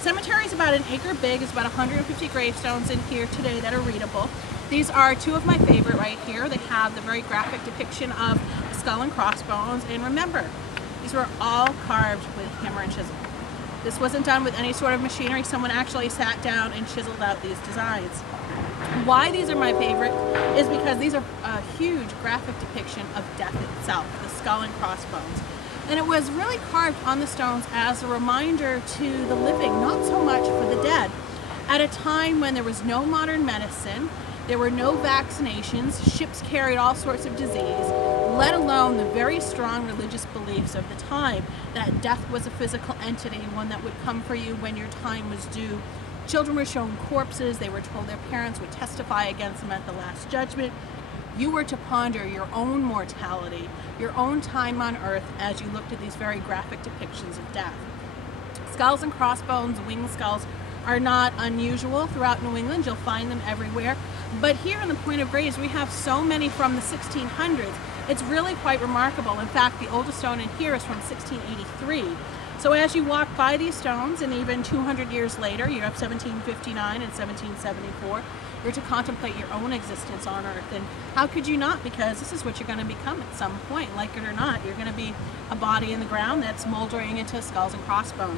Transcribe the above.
Cemetery is about an acre big. It's about 150 gravestones in here today that are readable. These are two of my favorite right here. They have the very graphic depiction of a skull and crossbones. And remember, these were all carved with hammer and chisel. This wasn't done with any sort of machinery. Someone actually sat down and chiseled out these designs. Why these are my favorite is because these are a huge graphic depiction of death itself, the skull and crossbones. And it was really carved on the stones as a reminder to the living, not so much for the dead. At a time when there was no modern medicine, there were no vaccinations, ships carried all sorts of disease, let alone the very strong religious beliefs of the time that death was a physical entity, one that would come for you when your time was due. Children were shown corpses. They were told their parents would testify against them at the Last Judgment. You were to ponder your own mortality, your own time on earth as you looked at these very graphic depictions of death. Skulls and crossbones, winged skulls, are not unusual throughout New England. You'll find them everywhere. But here in the Point of Graves, we have so many from the 1600s. It's really quite remarkable. In fact, the oldest stone in here is from 1683. So as you walk by these stones, and even 200 years later, you have 1759 and 1774, you're to contemplate your own existence on Earth. And how could you not? Because this is what you're going to become at some point. Like it or not, you're going to be a body in the ground that's smoldering into skulls and crossbones.